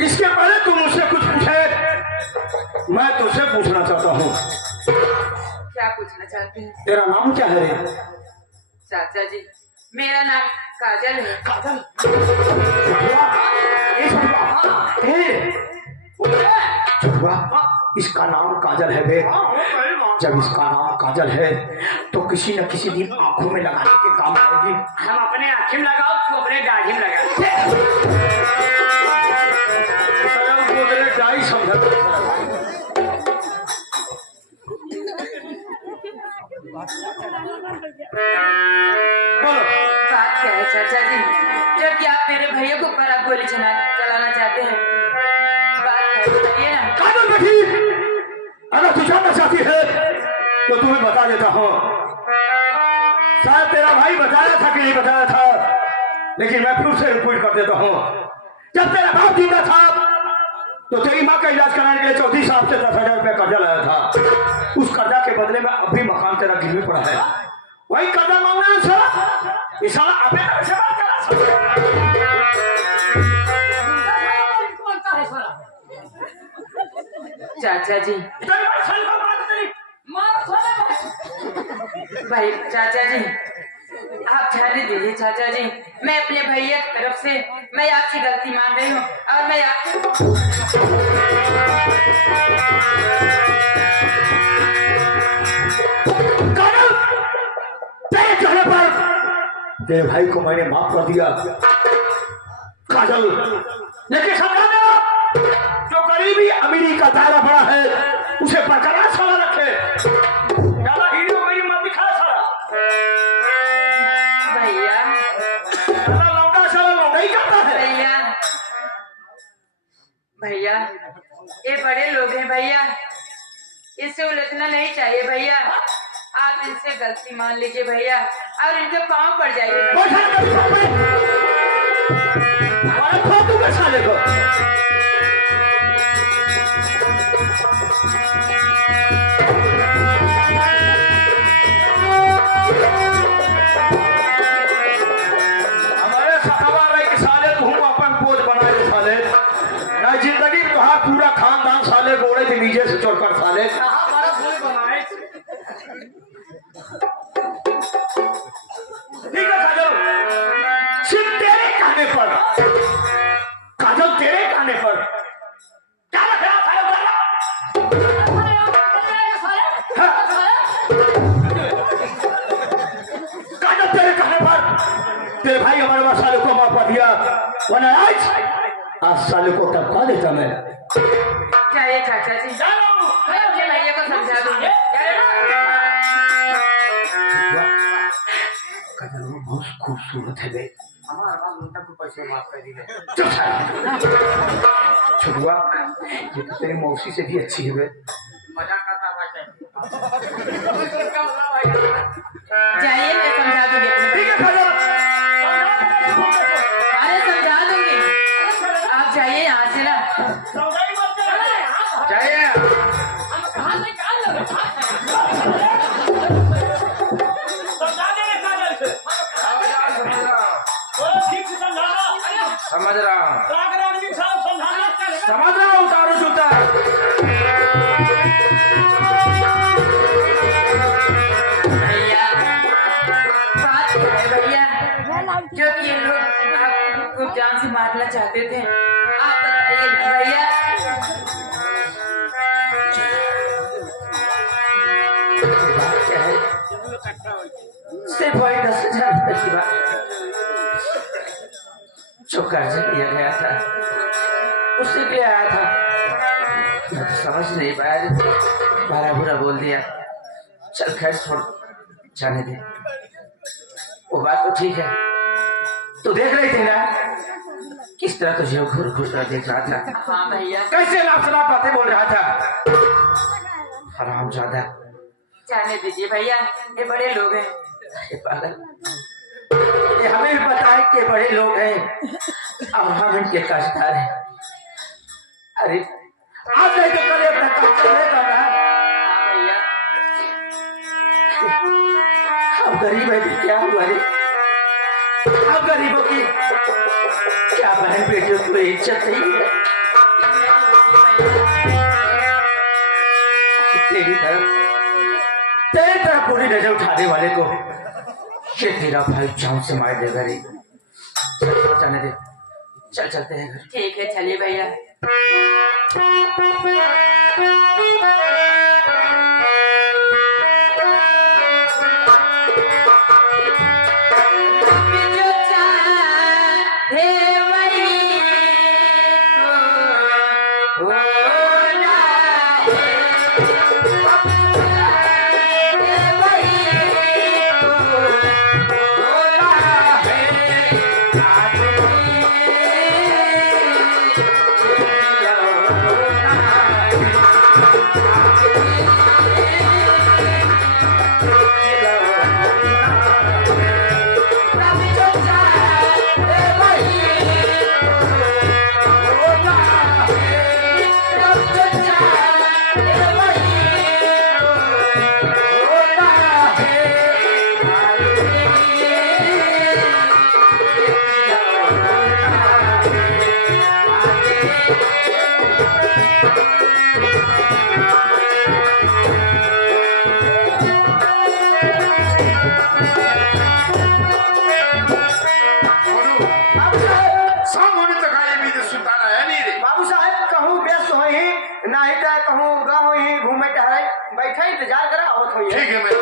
इसके पहले तुम मुझसे कुछ पूछे, मैं तुझसे पूछना चाहता हूँ। क्या पूछना चाहते हैं? तेरा नाम क्या है रे? चाचा जी, मेरा नाम काजल है। काजल? छुआ, इसका नाम काजल है बे। जब इसका नाम काजल है तो किसी न किसी दिन आंखों में लगाने के काम आएगी। हम अपने आँखी में लगाओ, तू अपने दाढ़ी में लगा। डाई समझ बोलो। बात क्या है चाचा जी, जब कि आप मेरे भैया को ऊपर आप गोली चलाना चाहते हैं? बात क्या है बताइए ना। काजल बेटी, अगर तू जानना चाहती है तो तुम्हें बता देता हूँ। शायद तेरा भाई बताया था कि नहीं बताया था, लेकिन मैं फिर से रिपीट कर देता हूँ। जब तेरा बाप जीता था तो तेरी माँ का इलाज कराने के लिए चौधरी साहब से 10,000 रुपया कर्जा लाया था। उस कर्जा के बदले में अभी मकान तेरा गिरवी पड़ा है, वही कर्जा मांगना है सर। इस साल अबे से बात करा चाचा जी, भाई चाचा जी, आप जाने दीजिए चाचा जी। मैं अपने भैया की तरफ से मैं आपकी गलती मान रही हूँ और मैं आपके तेरे कहने पर तेरे भाई को मैंने माफ कर दिया काजल, लेकिन समझाना जो गरीबी अमीरी का दायरा बड़ा है उसे बरकरार साला रखे। ज्यादा हीरो मेरी मत दिखा साला। भैया लौटा साला लौटा ही करता है। भैया भैया, ये बड़े लोग हैं भैया, इससे उलझना नहीं चाहिए भैया। आप इनसे गलती मान लीजिए भैया और इनके पाँव पड़ जाइए। साले को हमारे सखवा रहे कि साले तू अपन पोज बनाए साले ना जिंदगी में तुहार पूरा खानदान साले गोड़े के नीचे से चढ़कर साले ठीक है काजल, सिर्फ तेरे कहने पर, काजल तेरे कहने पर क्या रखा काजल तेरे कहने पर तेरे भाई हमारे पास साले को माफ कर दिया, वरना आज साले को टपका देता मैं। जाइए चाचा जी, मैं अपने भैया को समझा दूंगी। काजल वो बहुत खूबसूरत है बे। छुआ, ये तो तेरी मौसी से भी अच्छी है बे। जाइए, मैं समझा दूंगी। ठीक है काजल, अरे समझा दूंगी, आप जाइए यहाँ से ना। जाइए। समझ रहा हूँ, समझ रहा हूँ। उतारो जूता। भैया बात क्या है भैया, जो कि ये लोग आपको जान से मारना चाहते थे, आप बताइए ना भैया। बात क्या है? सिर्फ वही 10,000 रुपये की बात जो कर्ज लिया गया था उससे के लिए आया था। मैं तो समझ नहीं पाया, भला बुरा बोल दिया। चल खैर छोड़, जाने दे। वो बात तो ठीक है, तू देख रही थी ना किस तरह तुझे घूर घूर कर देख रहा था। हाँ भैया, कैसे लापसला बातें बोल रहा था। हरामजादा। जाने दीजिए भैया, ये बड़े लोग हैं। अरे पागल, ये हमें भी बताए कि बड़े लोग हैं अब हम इनके कष्टदार हैं। अरे आज नहीं तो कल अपना काम चलेगा ना। हाँ भैया, हम गरीब है तो क्या हुआ रे? हम गरीबों की क्या बहन बेटियों को इज्जत नहीं है तेरी तरफ पूरी नजर उठाने वाले को ये तेरा भाई जान से मार देगा रे। जाने दे, चल चलते हैं घर। ठीक है चलिए भैया। बैठा इंतजार करा आवत हो। ठीक है मैं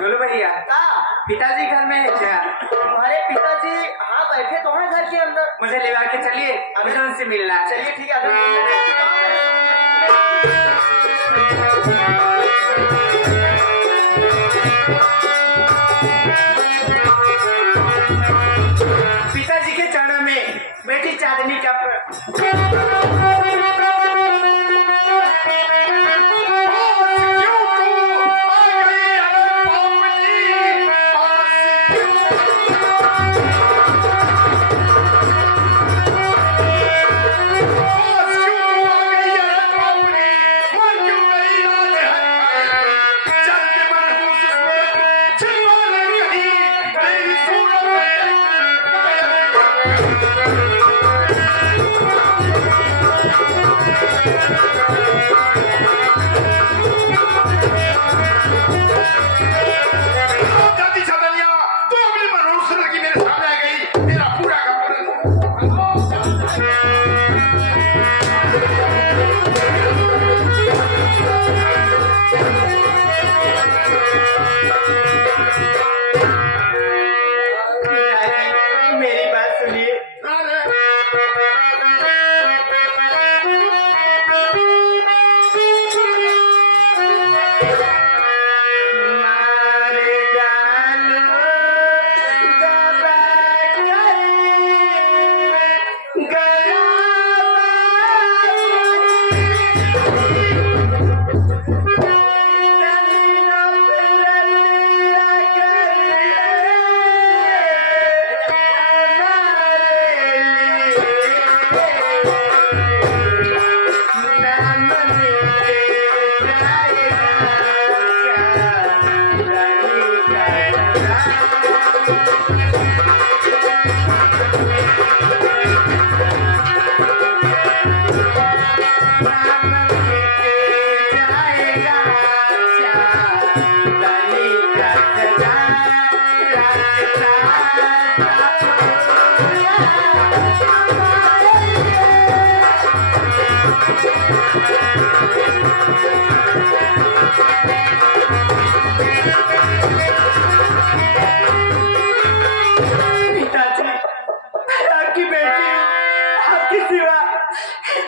गोलू भैया पिताजी घर में है क्या? हमारे पिताजी हाँ बैठे तो हैं घर के अंदर। मुझे लेवा के चलिए, अभी उनसे मिलना है। चलिए ठीक है। पिताजी के चरणों में बेटी चांदनी का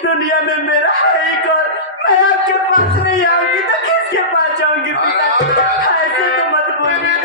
दुनिया में मेरा है ही कौन? मैं आपके पास नहीं आऊंगी तो किसके पास जाऊंगी? पिताजी ऐसे तो मत बोलिए।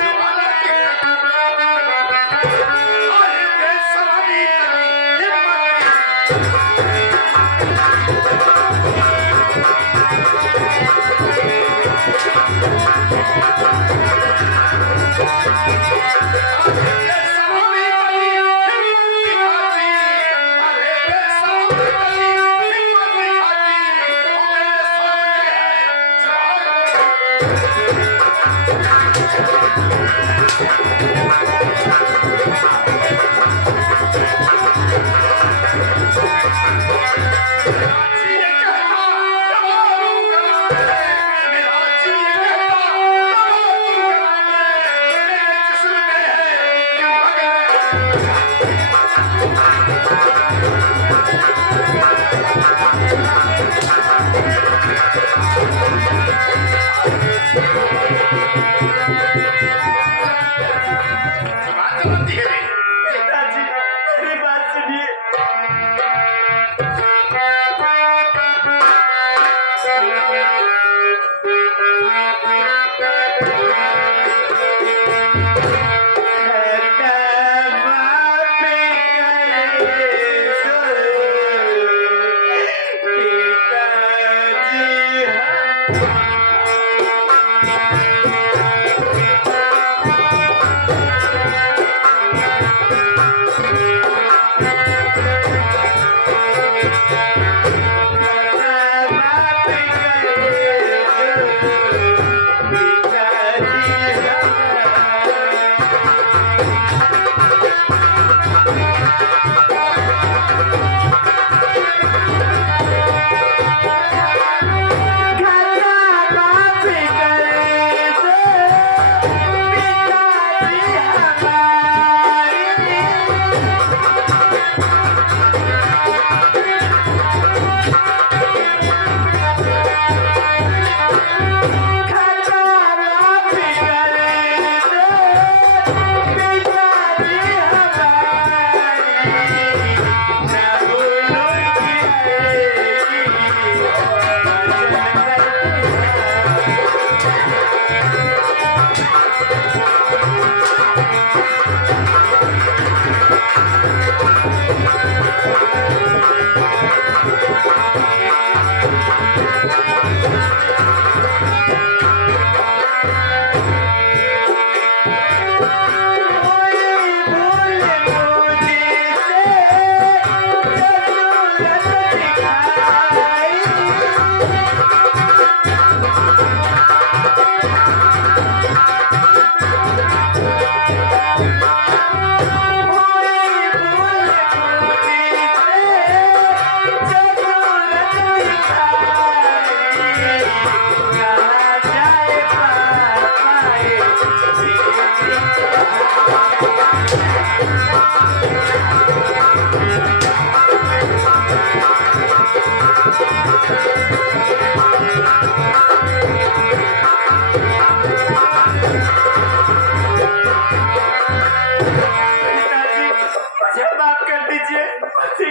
पिताजी मेरी बात सुनिए।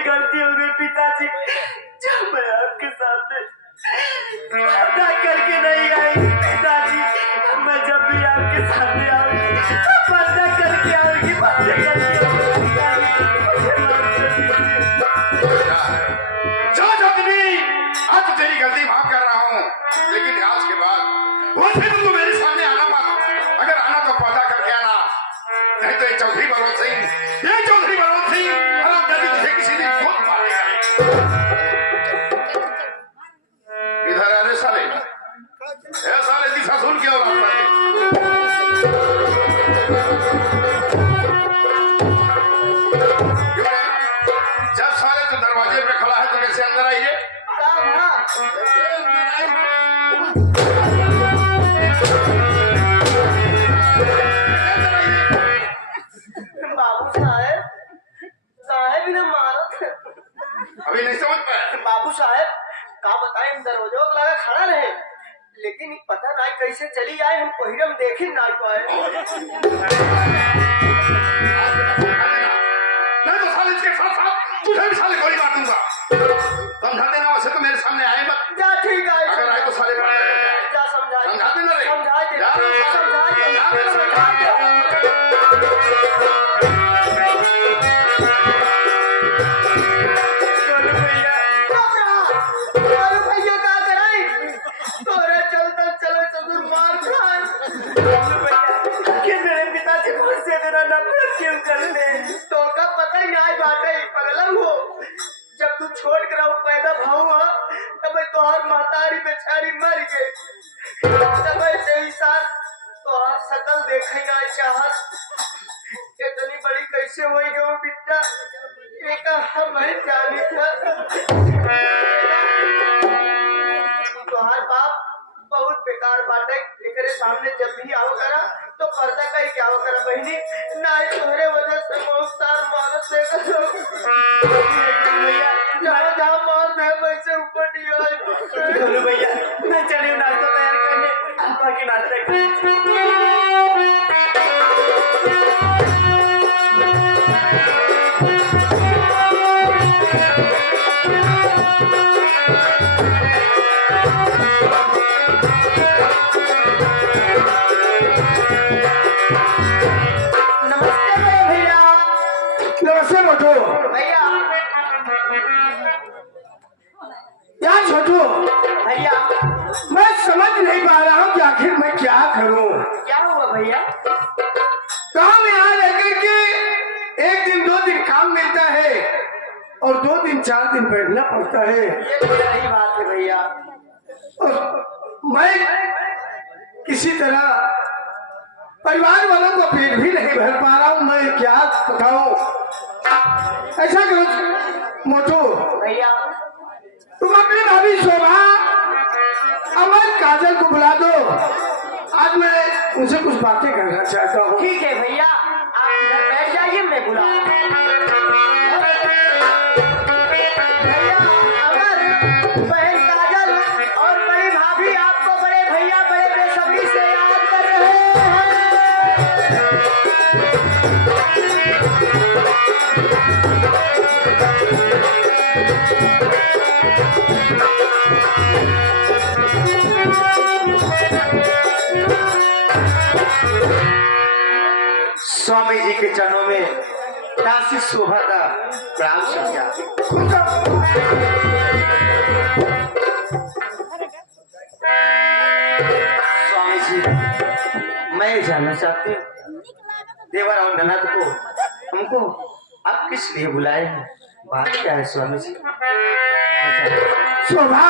गलती हो गई पिताजी, जब मैं आपके सामने पर्दा करके नहीं आई। पिताजी मैं जब भी आपके सामने आऊंगी पर्दा करके आऊंगी। मुझे गलती हो गई पिताजी, मुझे माफ कर दीजिए। आज तो तेरी गलती माफ कर रहा हूँ, लेकिन आज के बाद वो फिर तुम मेरे सामने आना मत। अगर आना तो पर्दा करके आना, नहीं तो एक चौधरी बलवंत सिंह हरामजादी तुझे किसी दिन खुद मार देगा। इधर आ रे साले, ए साले दिशा सुन के और जब साले तो दरवाजे पे खड़ा है तो कैसे अंदर आइए? बाबू साहब, साहब इन्हें मारा था। अभी नहीं समझ पाया? बाबू साहब का बताए, हम दरवाजों को लगा खड़ा रहे, लेकिन पता नहीं कैसे चली आए, हम पहिरम देख ही नहीं पाए। नहीं तो साले इसके साथ साथ तुझे भी साले गोली मार दूंगा। समझा देना, वैसे तो मेरे सामने आए मत। जा ठीक है, अगर आए तो साले जा समझा देना रे। समझा दे, जा रे, समझा दे, समझा दे। भैया का कराई तोरे चलता चलो ससुर मार खाए। मेरे पिता नहीं ना चाहत इतनी बड़ी कैसे हुई गो बिट्टा एक हम जानी था तुम्हार बाप बहुत बेकार बाटे एकरे सामने जब भी आओ करा तो पर्दा कहीं क्या हो करा बहनी ना तुम्हारे वजह से बहुत सार मानस देगा भैया जहाँ जहाँ मार दे वैसे ऊपर बोलो भैया मैं चलिए नाश्ता तैयार करने बाकी नाश्ता नमस्ते मोटू। भैया यार छोटू, भैया मैं समझ नहीं पा रहा हूँ कि आखिर मैं क्या करूँ। क्या हुआ भैया काम यहाँ रहकर के एक दिन 2 दिन काम मिलता है और 2 दिन 4 दिन बैठना पड़ता है। ये तो सही बात है भैया और मैं किसी तरह परिवार वालों को पेट भी नहीं भर पा रहा हूँ। मैं क्या बताऊँ। ऐसा करो मोटू, भैया तुम अपनी भाभी शोभा अमर काजल को बुला दो। आज मैं उनसे कुछ बातें करना चाहता हूँ। ठीक है भैया आप इधर बैठ जाइए मैं बुला भैया अमर बहन काजल और बड़ी भाभी आपको बड़े भैया बड़े बेसब्री से याद कर रहे हैं स्वामी जी के चरणों में दासी शोभा का प्रणाम समझा। स्वामी जी, मैं जानना चाहती हूँ देवर और ननद को हमको आप किस लिए बुलाए हैं। बात क्या है स्वामी जी। शोभा,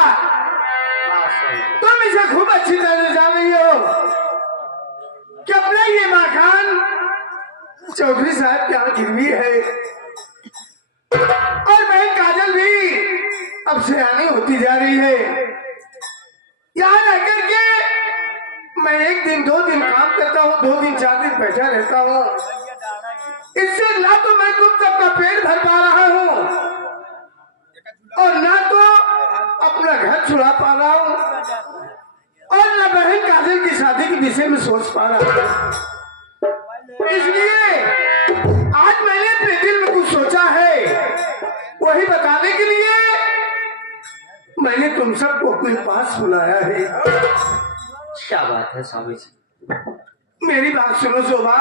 तुम इसे खूब अच्छी तरह जान रही हो कि अपना ये मकान चौधरी साहब के यहाँ गिरवी है और बहन काजल भी अब सयानी होती जा रही है। यहाँ रहकर के मैं 1 दिन 2 दिन काम करता हूँ, 2 दिन 4 दिन बैठा रहता हूँ। इससे ना तो मैं तुम सबका पेट भर पा रहा हूँ और ना तो अपना घर छुड़ा पा रहा हूँ और न बहन काजल की शादी के विषय में सोच पा रहा हूँ। इसलिए आज मैंने अपने दिल में कुछ सोचा है, वही बताने के लिए मैंने तुम सबको अपने पास बुलाया है। क्या बात है स्वामी जी। मेरी बात सुनो शोभा।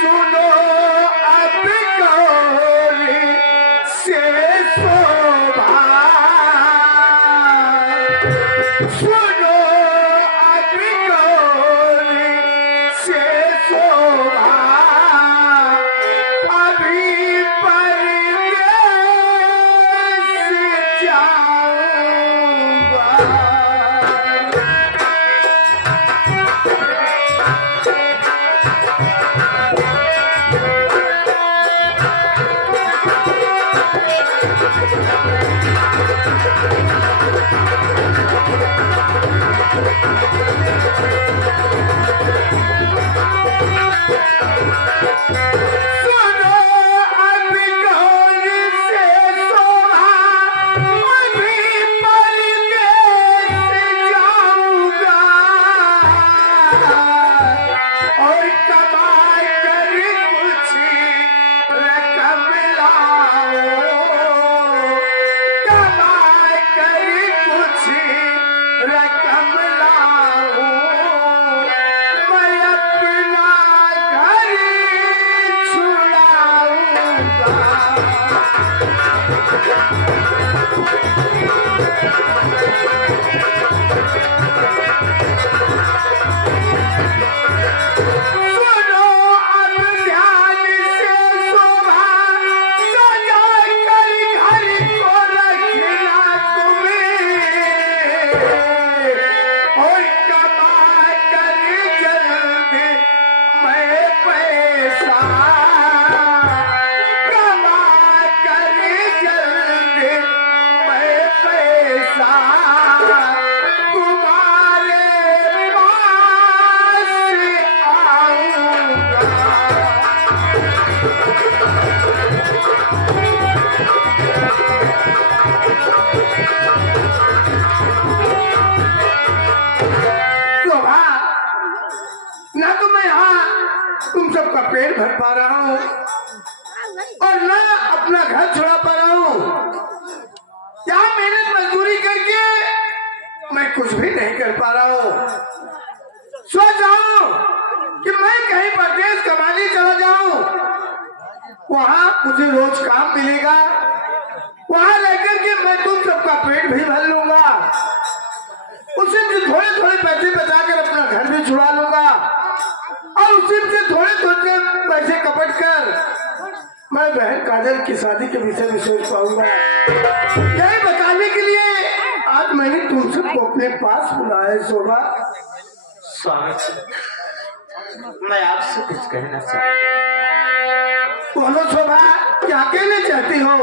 सुनो अब कौली से शोभा, सुनो अब कौली से शोभा, अभी परदेस जाऊंगा। तुम्हारे पास आऊंगा। शोभा, ना तो मैं यहाँ तुम सबका पेट भर पा रहा हूँ और ना अपना घर छुड़ा पा रहा हूँ। यहाँ मेहनत मजदूरी करके मैं कुछ भी नहीं कर पा रहा हूँ। सोच रहा हूँ कि मैं कहीं परदेश कमाने चला जाऊं, वहाँ मुझे रोज काम मिलेगा, वहाँ रहकर के मैं तुम सबका पेट भी भर लूंगा, उसी से थोड़े थोड़े पैसे बचाकर अपना घर भी छुड़ा लूंगा और उसी से थोड़े थोड़े पैसे कपट कर मैं बहन काजल की शादी के विषय में सोच पाऊंगा। यही बताने के लिए आज मैंने तुम सबको अपने पास बुलाया है। शोभा, स्वामी जी, मैं आपसे कुछ कहना चाहता हूँ। बोलो शोभा, क्या कहना चाहती हो?